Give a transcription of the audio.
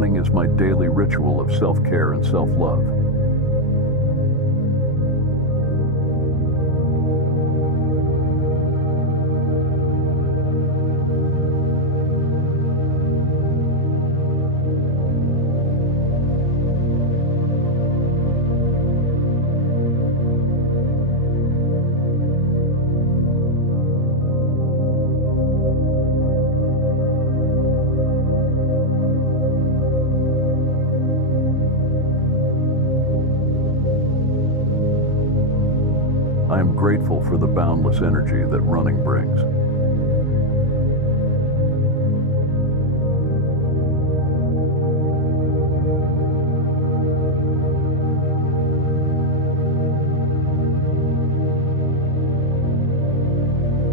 running is my daily ritual of self-care and self-love. I am grateful for the boundless energy that running brings.